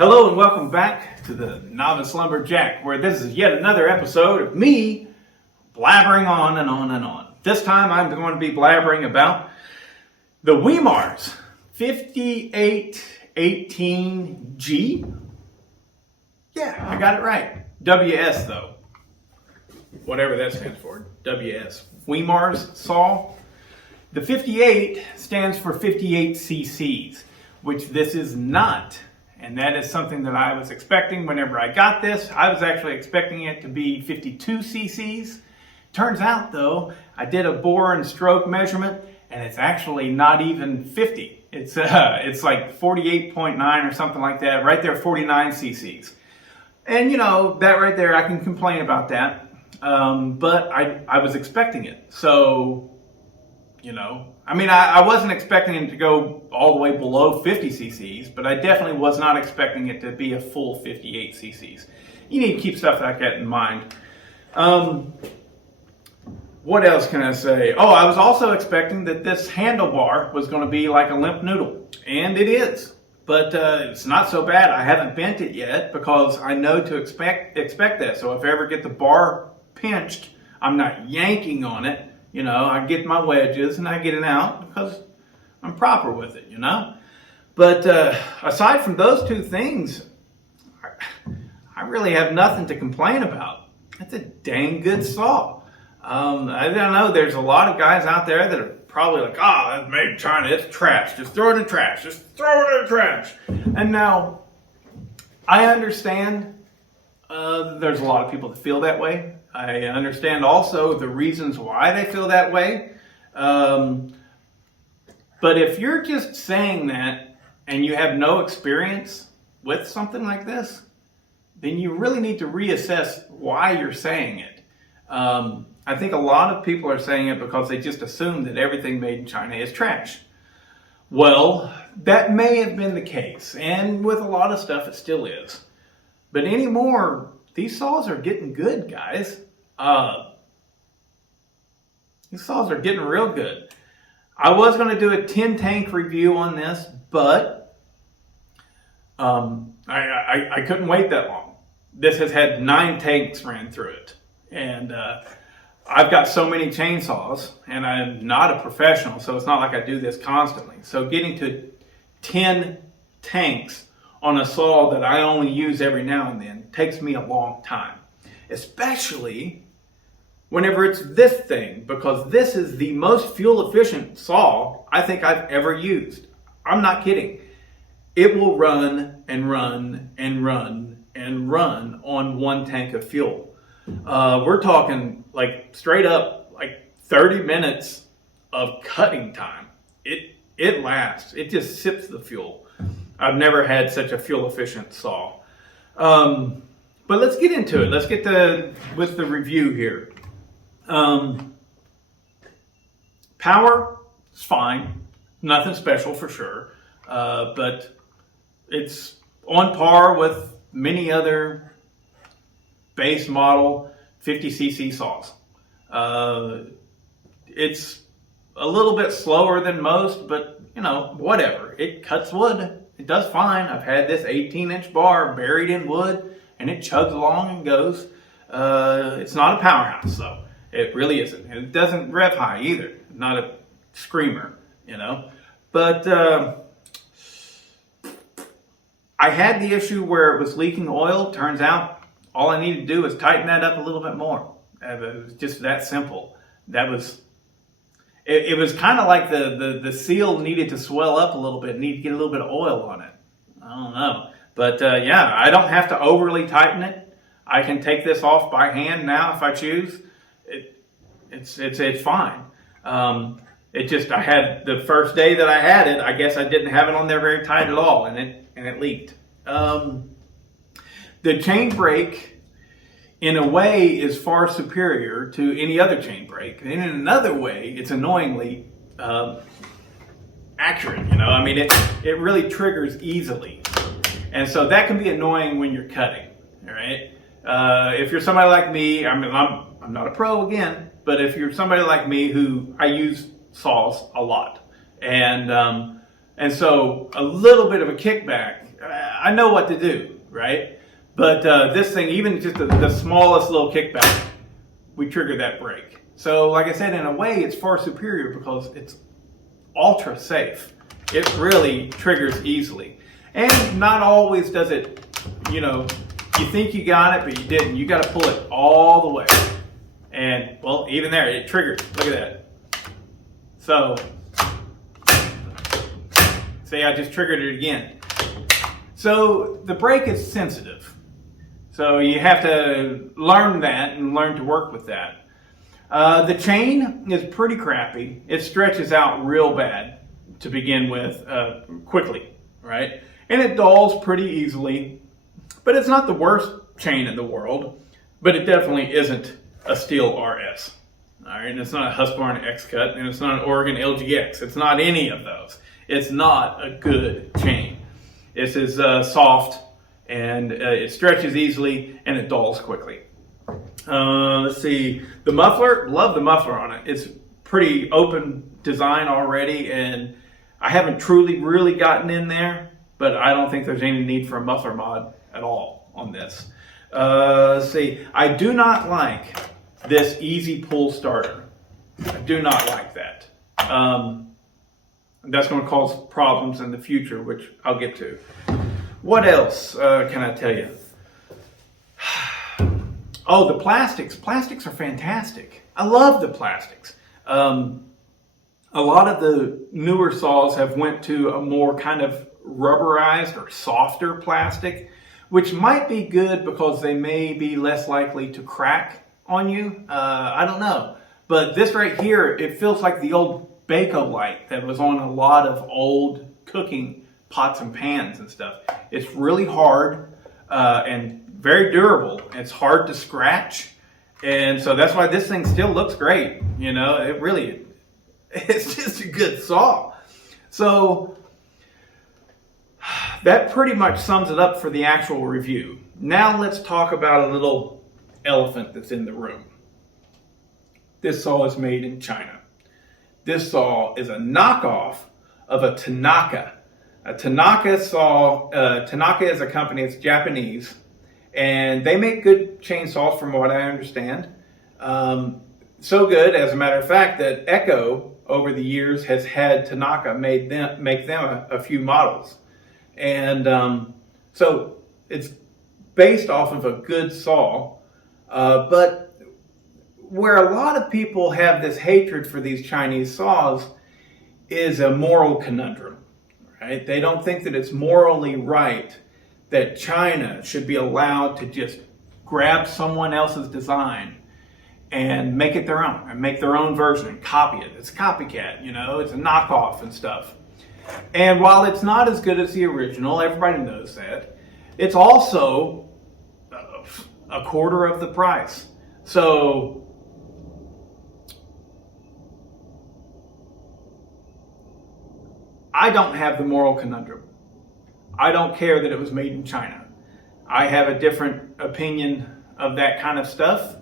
Hello and welcome back to the Novice Lumberjack, where this is yet another episode of me blabbering on and on and on. This time I'm going to be blabbering about the Wemars 5818G. Yeah, I got it right. WS though. Whatever that stands for. WS. Wemars saw. The 58 stands for 58 cc's, which this is not. And that is something that I was expecting whenever I got this. I was actually expecting it to be 52 cc's. Turns out though, I did a bore and stroke measurement and it's actually not even 50. It's like 48.9 or something like that. Right there, 49 cc's. And you know, that right there, I can complain about that. But I was expecting it. So, you know, I mean, I wasn't expecting it to go all the way below 50 cc's, but I definitely was not expecting it to be a full 58 cc's. You need to keep stuff like that in mind. What else can I say? Oh, I was also expecting that this handlebar was going to be like a limp noodle, and it is. But it's not so bad. I haven't bent it yet because I know to expect that. So if I ever get the bar pinched, I'm not yanking on it. You know, I get my wedges and I get it out because I'm proper with it, you know. But aside from those two things, I really have nothing to complain about. It's a dang good saw. I don't know, there's a lot of guys out there that are probably like, that's made in China, it's trash. Just throw it in the trash. Just throw it in the trash. And now, I understand there's a lot of people that feel that way. I understand also the reasons why they feel that way. But if you're just saying that and you have no experience with something like this, then you really need to reassess why you're saying it. I think a lot of people are saying it because they just assume that everything made in China is trash. Well, that may have been the case, and with a lot of stuff it still is. But anymore, these saws are getting good, guys. These saws are getting real good. I was going to do a 10 tank review on this, but I couldn't wait that long. This has had 9 tanks ran through it. And I've got so many chainsaws, and I'm not a professional, so it's not like I do this constantly. So getting to 10 tanks on a saw that I only use every now and then takes me a long time. Especially whenever it's this thing, because this is the most fuel efficient saw I think I've ever used. I'm not kidding. It will run and run and run and run on 1 tank of fuel. We're talking like straight up like 30 minutes of cutting time. It lasts. It just sips the fuel. I've never had such a fuel efficient saw. But let's get into it. Let's get with the review here. Power is fine. Nothing special for sure. But it's on par with many other base model 50cc saws. It's a little bit slower than most, but you know, whatever. It cuts wood. It does fine. I've had this 18-inch bar buried in wood and it chugs along and goes. It's not a powerhouse though. It really isn't. And it doesn't rev high either. Not a screamer, you know. But I had the issue where it was leaking oil. Turns out all I needed to do was tighten that up a little bit more. It was just that simple. That was, it was kind of like the seal needed to swell up a little bit, need to get a little bit of oil on it. I don't know. But yeah, I don't have to overly tighten it. I can take this off by hand now if I choose. It's fine. It just, I had, the first day that I had it, I guess I didn't have it on there very tight at all, and it leaked. The chain brake, in a way, is far superior to any other chain brake. And in another way, it's annoyingly accurate. You know, I mean, it really triggers easily. And so that can be annoying when you're cutting, all right? If you're somebody like me, I mean, I'm not a pro again, but if you're somebody like me who I use saws a lot, and And so a little bit of a kickback, I know what to do, right? But this thing, even just the smallest little kickback, we trigger that brake. So like I said, in a way, it's far superior because it's ultra safe. It really triggers easily. And not always does it, you think you got it, but you didn't. You got to pull it all the way. And, well, even there, it triggered. Look at that. So, see, I just triggered it again. So, the brake is sensitive. So, you have to learn that and learn to work with that. The chain is pretty crappy. It stretches out real bad to begin with quickly, right? And it dulls pretty easily. But it's not the worst chain in the world. But it definitely isn't a Steel RS. All right, and it's not a Husqvarna X-Cut, and it's not an Oregon LGX. It's not any of those. It's not a good chain. This is soft, and it stretches easily, and it dulls quickly. Let's see, the muffler, love the muffler on it. It's pretty open design already, and I haven't truly really gotten in there, but I don't think there's any need for a muffler mod at all on this. Let's see, I do not like this easy pull starter. I do not like that. That's going to cause problems in the future, which I'll get to. What else can I tell you? Oh, the plastics. Plastics are fantastic. I love the plastics. A lot of the newer saws have went to a more kind of rubberized or softer plastic, which might be good because they may be less likely to crack on you. I don't know. But this right here, it feels like the old Bakelite that was on a lot of old cooking pots and pans and stuff. It's really hard and very durable. It's hard to scratch. And so that's why this thing still looks great. It's just a good saw. So that pretty much sums it up for the actual review. Now let's talk about a little elephant that's in the room. This saw is made in China. This saw is a knockoff of a Tanaka. A Tanaka saw, Tanaka is a company, it's Japanese, and they make good chainsaws from what I understand. So good, as a matter of fact, that Echo over the years has had Tanaka make them a few models. And so it's based off of a good saw, but where a lot of people have this hatred for these Chinese saws is a moral conundrum, right? They don't think that it's morally right that China should be allowed to just grab someone else's design and make it their own, and make their own version and copy it. It's a copycat, it's a knockoff and stuff. And while it's not as good as the original, everybody knows that, it's also a quarter of the price. So I don't have the moral conundrum. I don't care that it was made in China. I have a different opinion of that kind of stuff.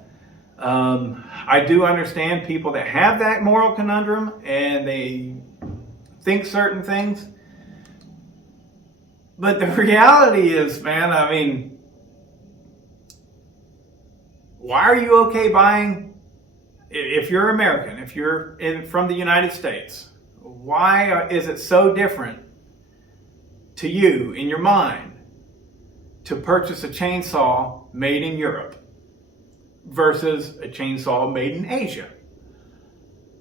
I do understand people that have that moral conundrum and they think certain things. But the reality is, man, why are you okay buying, if you're American, if you're from the United States, why is it so different to you in your mind to purchase a chainsaw made in Europe versus a chainsaw made in Asia?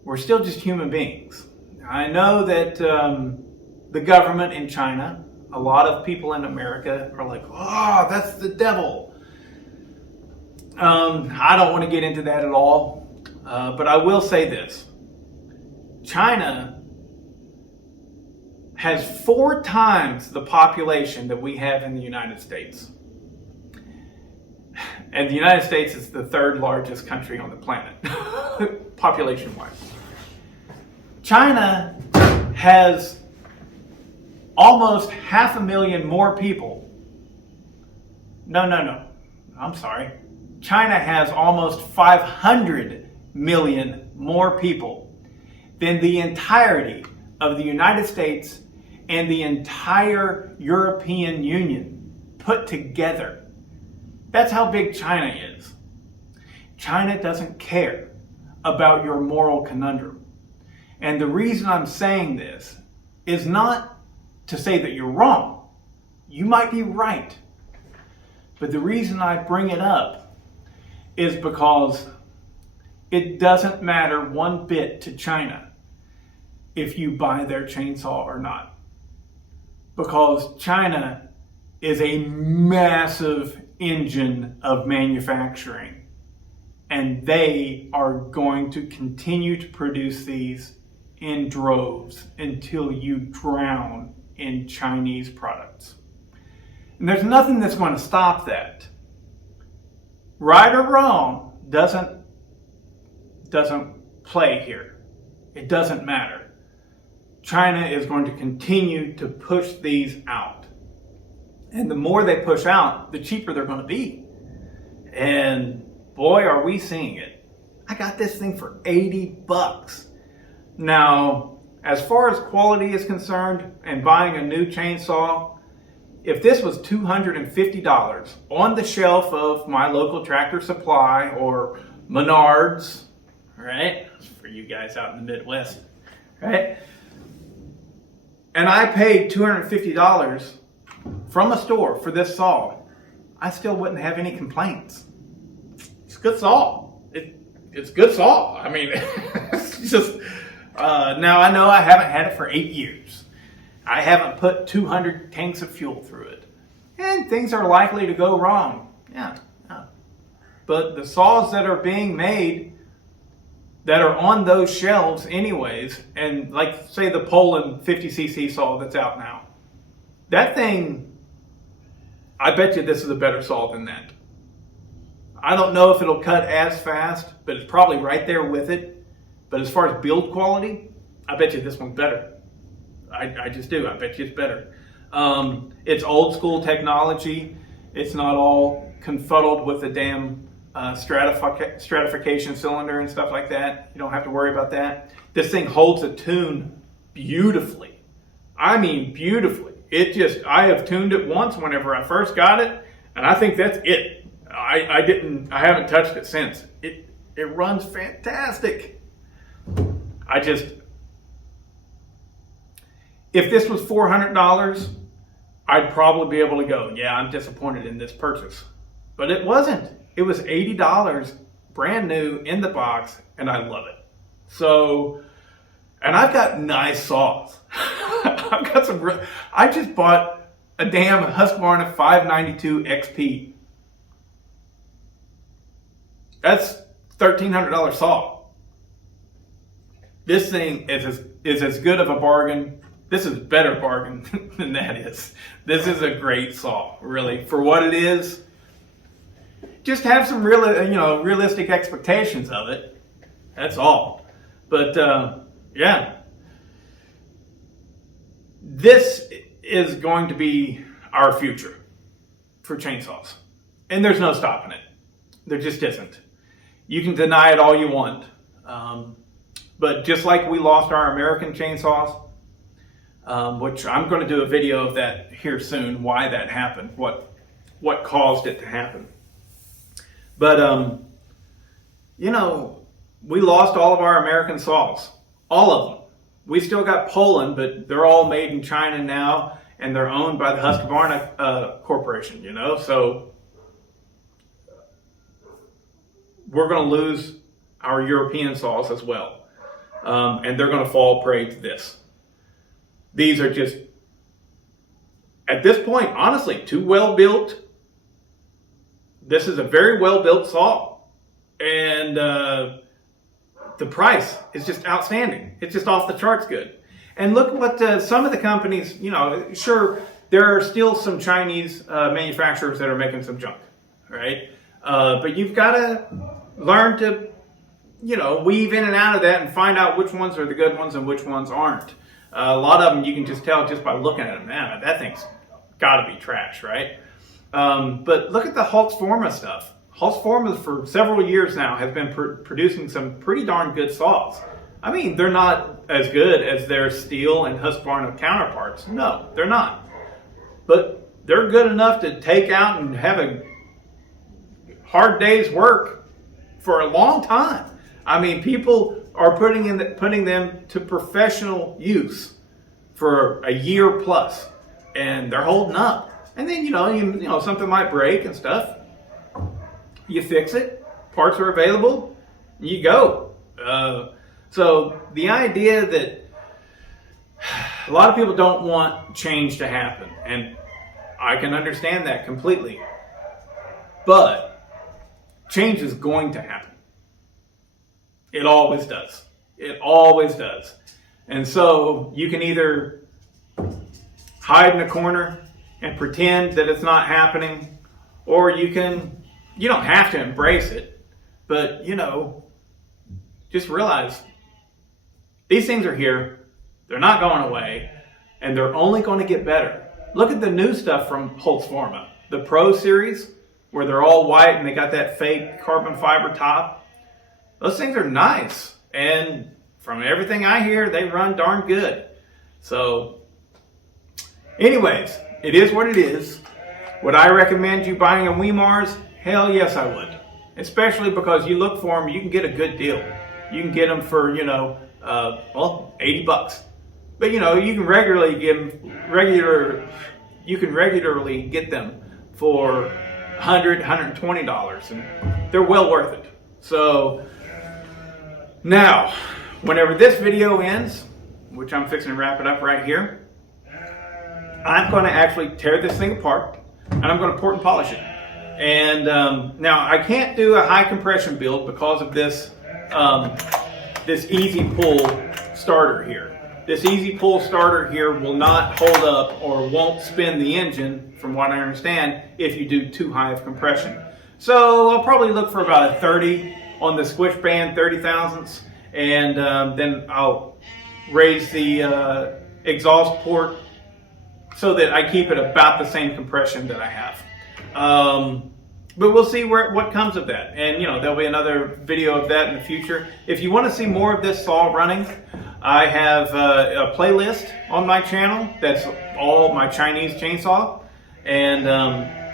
We're still just human beings. I know that the government in China, a lot of people in America are like, oh, that's the devil. I don't want to get into that at all, but I will say this. China has 4 times the population that we have in the United States. And the United States is the 3rd largest country on the planet, population-wise. China has almost 500,000 more people. No. I'm sorry. China has almost 500 million more people than the entirety of the United States and the entire European Union put together. That's how big China is. China doesn't care about your moral conundrum. And the reason I'm saying this is not to say that you're wrong. You might be right. But the reason I bring it up is because it doesn't matter one bit to China if you buy their chainsaw or not. Because China is a massive engine of manufacturing. And they are going to continue to produce these in droves until you drown in Chinese products. And there's nothing that's going to stop that. Right or wrong doesn't play here. It doesn't matter. China is going to continue to push these out. And the more they push out, the cheaper they're going to be. And boy, are we seeing it. I got this thing for $80. Now, as far as quality is concerned and buying a new chainsaw, if this was $250 on the shelf of my local Tractor Supply or Menards, right? For you guys out in the Midwest, right? And I paid $250 from a store for this saw, I still wouldn't have any complaints. It's a good saw. It's a good saw. I mean, it's just, now I know I haven't had it for 8 years. I haven't put 200 tanks of fuel through it. And things are likely to go wrong. Yeah. But the saws that are being made that are on those shelves anyways, and like say the Poland 50cc saw that's out now, that thing, I bet you this is a better saw than that. I don't know if it'll cut as fast, but it's probably right there with it. But as far as build quality, I bet you this one's better. I just do. I bet you it's better. It's old school technology. It's not all confuddled with the damn stratification cylinder and stuff like that. You don't have to worry about that. This thing holds a tune beautifully. I mean beautifully. I have tuned it once whenever I first got it, and I think that's it. I haven't touched it since. It runs fantastic. If this was $400, I'd probably be able to go, yeah, I'm disappointed in this purchase. But it wasn't. It was $80, brand new, in the box, and I love it. So, and I've got nice saws. I've got I just bought a damn Husqvarna 592 XP. That's $1,300 saw. This thing is as good of a bargain. This is a better bargain than that is. This is a great saw, really. For what it is, just have some realistic expectations of it. That's all. But yeah. This is going to be our future for chainsaws. And there's no stopping it. There just isn't. You can deny it all you want. But just like we lost our American chainsaws, which I'm going to do a video of that here soon, why that happened, what caused it to happen. But, we lost all of our American saws. All of them. We still got Poland, but they're all made in China now, and they're owned by the Husqvarna Corporation, so we're going to lose our European saws as well. And they're going to fall prey to this. These are just, at this point, honestly, too well built. This is a very well built saw. And the price is just outstanding. It's just off the charts good. And look what some of the companies, sure, there are still some Chinese manufacturers that are making some junk, right? But you've got to learn to, weave in and out of that and find out which ones are the good ones and which ones aren't. A lot of them you can just tell just by looking at them. Man, that thing's got to be trash, right? But look at the Husqvarna stuff. Husqvarna for several years now has been producing some pretty darn good saws. I mean, they're not as good as their Steel and Husqvarna counterparts. No, they're not. But they're good enough to take out and have a hard day's work for a long time. I mean, people are putting them to professional use for a year plus, and they're holding up. And then, you know, something might break and stuff. You fix it. Parts are available. You go. So the idea that a lot of people don't want change to happen, and I can understand that completely. But change is going to happen. It always does. It always does. And so you can either hide in a corner and pretend that it's not happening, or you don't have to embrace it, but just realize these things are here, they're not going away, and they're only going to get better. Look at the new stuff from Husqvarna, the Pro Series, where they're all white and they got that fake carbon fiber top. Those things are nice, and from everything I hear, they run darn good. So anyways, it is what it is. Would I recommend you buying a Wemars? Hell yes, I would. Especially because you look for them, you can get a good deal. You can get them for, $80. But you can regularly get them for $100, $120, and they're well worth it. So now, whenever this video ends, which I'm fixing to wrap it up right here, I'm going to actually tear this thing apart, and I'm going to port and polish it. And now I can't do a high compression build because of this this easy pull starter here. This easy pull starter here will not hold up or won't spin the engine, from what I understand, if you do too high of compression. So I'll probably look for about a 30 on the squish band, 30 thousandths, and then I'll raise the exhaust port so that I keep it about the same compression that I have. But we'll see what comes of that. And there'll be another video of that in the future. If you want to see more of this saw running, I have a playlist on my channel that's all my Chinese chainsaw. And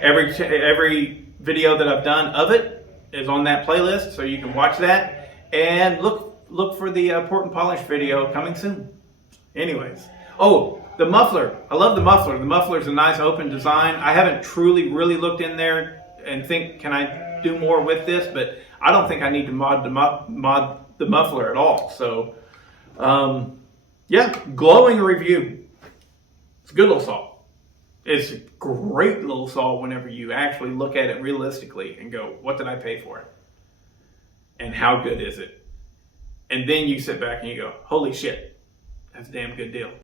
every video that I've done of it is on that playlist, so you can watch that. And look for the port and polish video coming soon. Anyways. Oh, the muffler. I love the muffler. The muffler's a nice open design. I haven't truly really looked in there and think, can I do more with this? But I don't think I need to mod the muffler at all. So, yeah, glowing review. It's a good little saw. It's a great little saw whenever you actually look at it realistically and go, what did I pay for it? And how good is it? And then you sit back and you go, holy shit, that's a damn good deal.